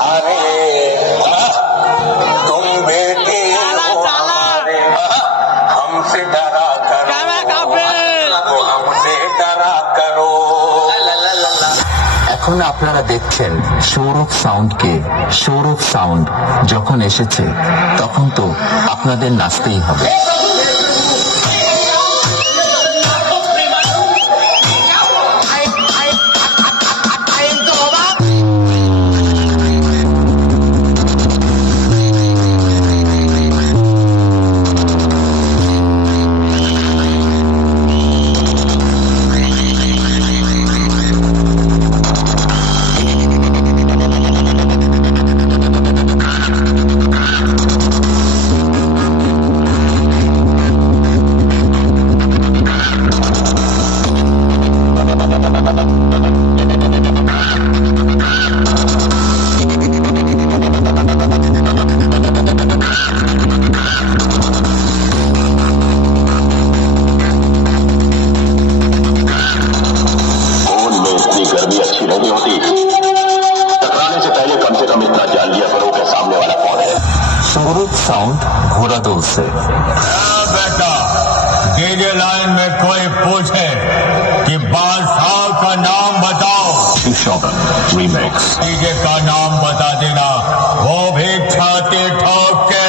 अरे तुम बेटे हो हमारे, हमसे डरा करो, हमसे डरा करो। এখন আপনারা দেখছেন সৌরভ সাউন্ডকে। সৌরভ সাউন্ড যখন এসেছে তখন তো আপনাদের নাচতেই হবে। गर्मी अच्छी नहीं होती, टकराने से पहले कम से कम इतना जान लिया करो कि सामने वाला कौन है। सौरभ साउंड घोड़ादौड़ से। बेटा, डीजे लाइन में कोई पूछे कि बादशाह का नाम बताओ, रीमेक्स डीजे का नाम बता देना, वो भी छाती ठोक के।